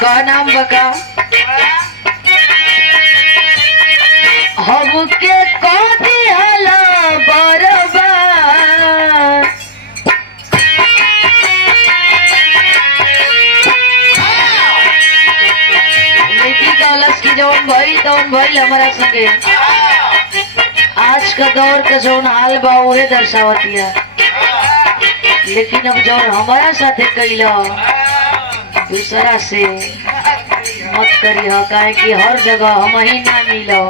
का नाम बका हमके कौती हला बरबार लेकिन दौलत की जौन भइल हमारा संगे आज का दौर का जौन हाल बा उहे दर्शावतिया। लेकिन अब जौन हमारा साथे कैला दूसरा से मत करी हो, काहे कि हर जगह हम ही ना मिलो।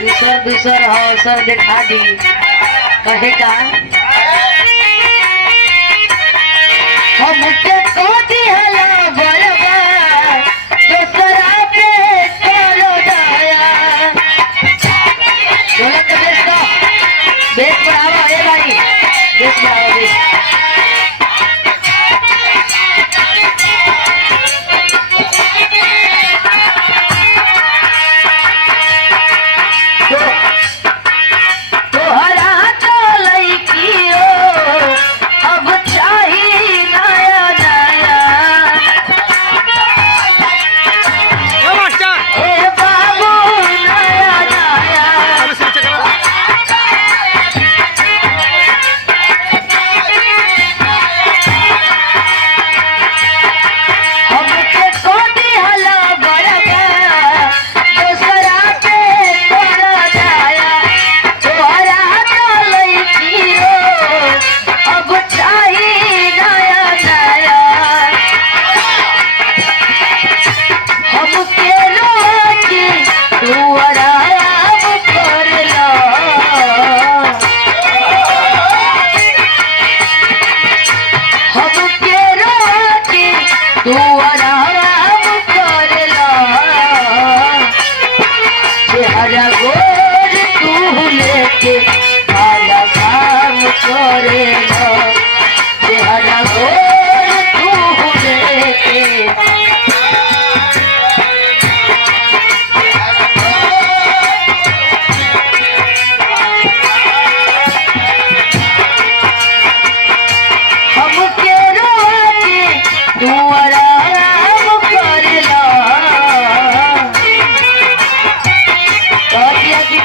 दूसर अवसर दिखा दी कहे का हमके कोती हला बरबार दूसरा पे करो दया। बोला तो बेस बढ़ावा है भाई, बेस बढ़ावा बेस।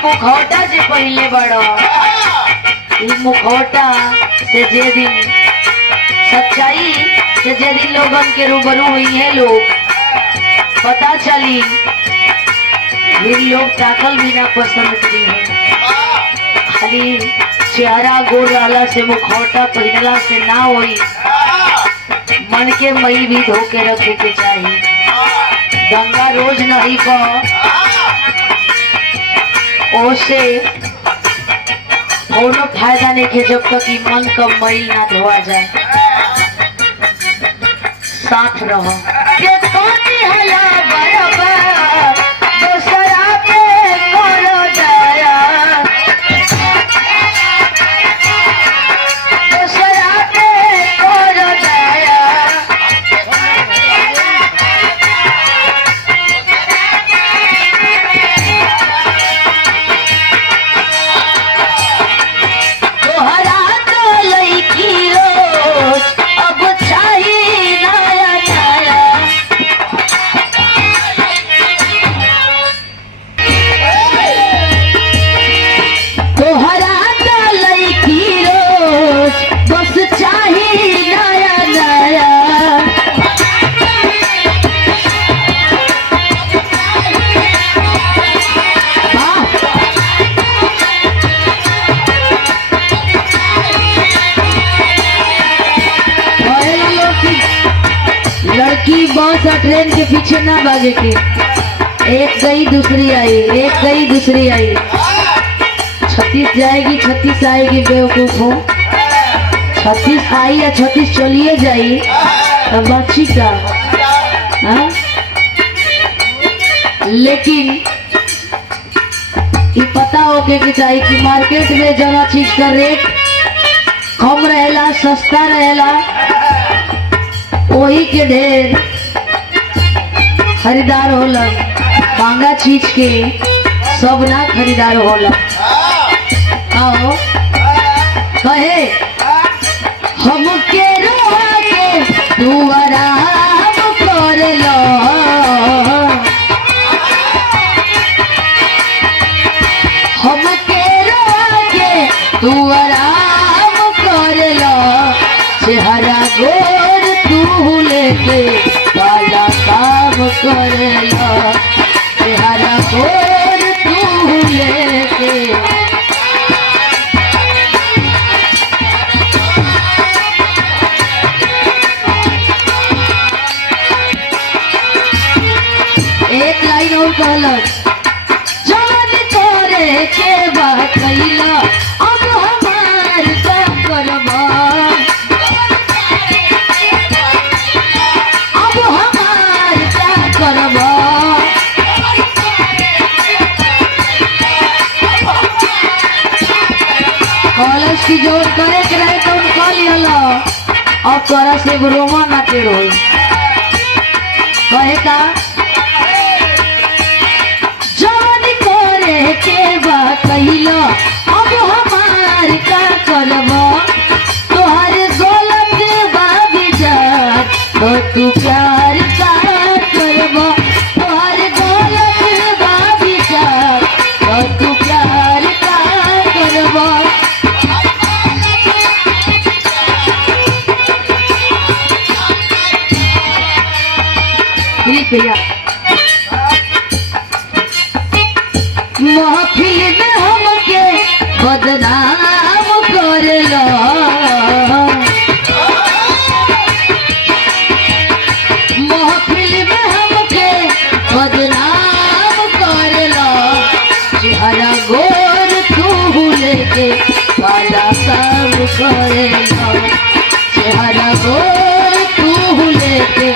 मुखौटा से पहले बड़ो मुखौटा से जे दिन सच्चाई से जे दिन लोगन के रूबरू हुई है लोग पता चली फिर लोग ताकल भी ना पसंद करी है। खाली चेहरा गोर रहला से मुखौटा पहनला से ना होई, मन के मई भी धोके रखे के चाहिए। गंगा रोज नहीं को ओसे कोनो फायदा नहीं है जब तक कि मन का मैल ना धोआ जाए। साथ रहो के कोती हला बरबार दूसरा पे करो दया। दूसरा पे करो दया। लड़की बस और ट्रेन के पीछे ना भागे के, एक गई दूसरी आई, एक गई दूसरी आई। 36 जाएगी 36 आएगी, बेवकूफ हो। 36 आई या 36 चलिए जाई तो बच्ची का हाँ? लेकिन ये पता होके कि चाहिए कि मार्केट में जगह चीज का रेट कम रहेला, सस्ता रहेला, वही के ढेर खरीदार होला। महंगा चीज के सब ना खरीदार होला। आओ कहे हम के रोआ के तू आराम के काला काम करेला चेहरा गोर तू लेके। एक लाइन और कहलक जवन करे के बात कैला अब हमार का करबा अब हमार का करबा। कॉलेज की जोर करे के रहे तो उनका लिया अब तोरा से रोमा ना टेढ़ो कहे का के बात कैला अब हमार का करबा तोहर गलत बाबी जात तो तू प्यार का करबा तोहर गलत बाबी जात तो तू प्यार का करबा। भैया महफिल में हमके बदनाम करला महफिल में हमके बदनाम करला चेहरा गोर तू लेके काला काम करेला चेहरा गोर तू लेके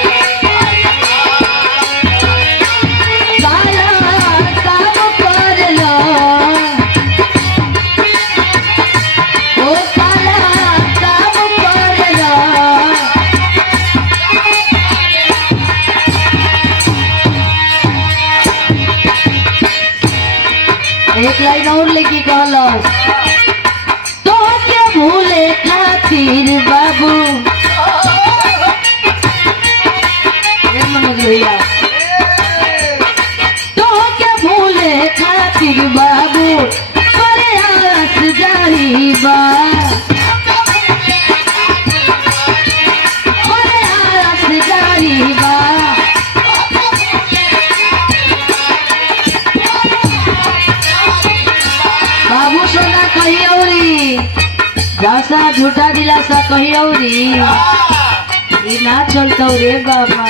एक लाइन और लेके कहलस तो के भूले खातिर बाबू मनोज भैया तो के भूले खातिर बाबू प्रयास जारी बा प्रयास जारी बा। बाबू सोना कही औरी जासा झूठा दिलासा कही औरी ये ना चलता रे बाबा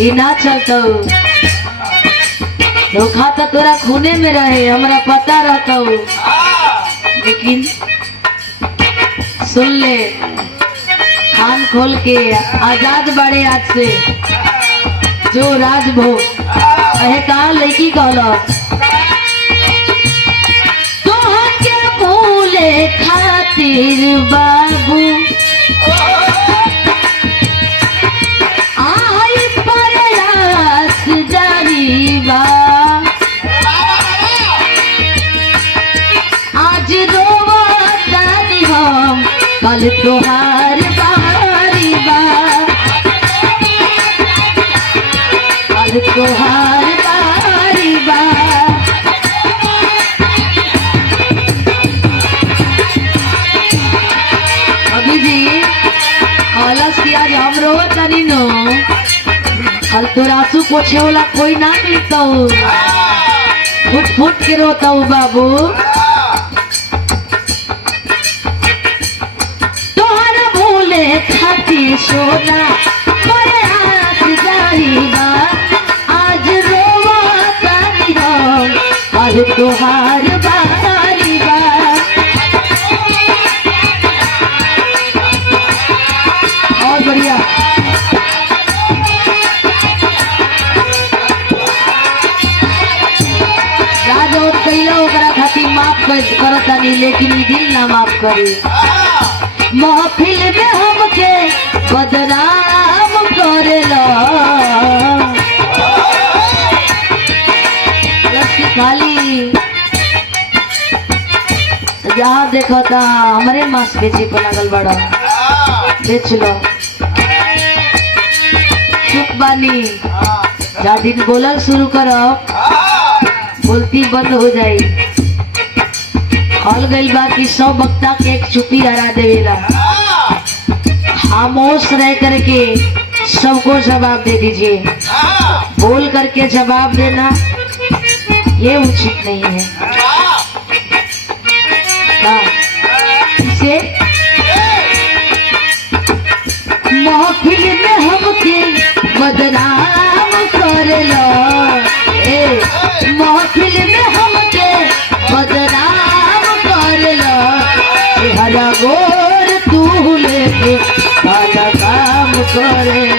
ये ना चलता धोखा तो तोरा खूने में रहे हमरा पता रहता लेकिन सुन ले कान खोल के आजाद बड़े आज से जो राजभोग अहे कहा लड़की कहला तोहके भूले खातिर बाबू आई प्रयास जारी बा आज रोवा तानी हम कल तोहार बारी बा कल तोहार बारी बा। अभी जी कॉलेज की आज हम रोवा तानी नो कल तोर आंसू पोछे वाला कोई ना मिलता फुट फुट के रोता हूँ बाबू तोहरा भूले खातिर सोना प्रयास जारी बा आज रोवा तानी हम कल तोहार बारी बा। और बढ़िया माफ करतानी लेकिन ई दिल ना माफ करी महफिल में हमके बदनाम करेला खाली जहाँ देखो था हमारे मांस बेचे को लगल बड़ा बेच लो चुप बानी जा दिन बोलल शुरू करो बोलती बंद हो जाए हल गई बा कि 100 वक्ता के एक चुप्पी हरा देवेला खामोश रह करके सबको जवाब दे दीजिए। बोल करके जवाब देना ये उचित नहीं है। इसे महफिल में हमके बदनाम कर लो, महफिल में हमके बदनाम कर लो, हरा गोर तू लेके काला काम करे